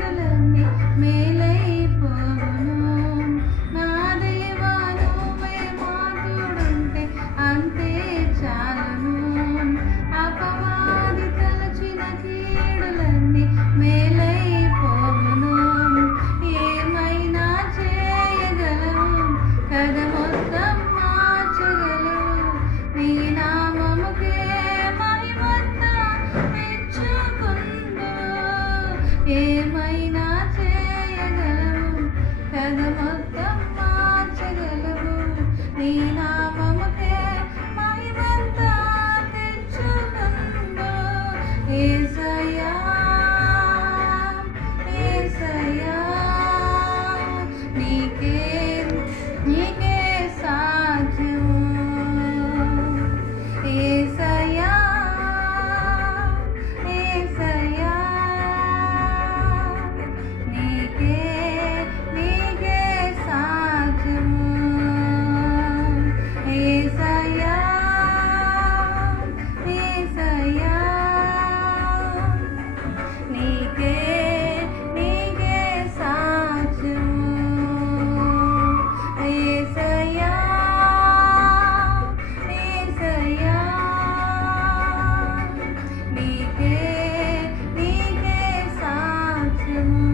కీడులన్నీ మేలైపోవును. నా దేవా నువ్వే మా తోడుంటే అంతే చాలును. అపవాది తలచిన కీడులన్నీ మేలైపోవును. ఏమైనా చేయగలవు, కథ మొత్తం మార్చగలవు. నీ నామముకే మహిమంతా తెచ్చుకుందు. ఏమైనా చేయగలవు, కథ మొత్తం మార్చగలవు. నీ నామముకే మహిమంతా తెచ్చుకుందు. యేసయ్యా యేసయ్యా నీకే నీకే సాధ్యము. యేసయ్యా యేసయ్యా నీకే నీకే సాధ్యము. యేసయ్యా యేసయ్యా నీకే నీకే సాధ్యము. యేసయ్యా యేసయ్యా నీకే నీకే సాధ్యము.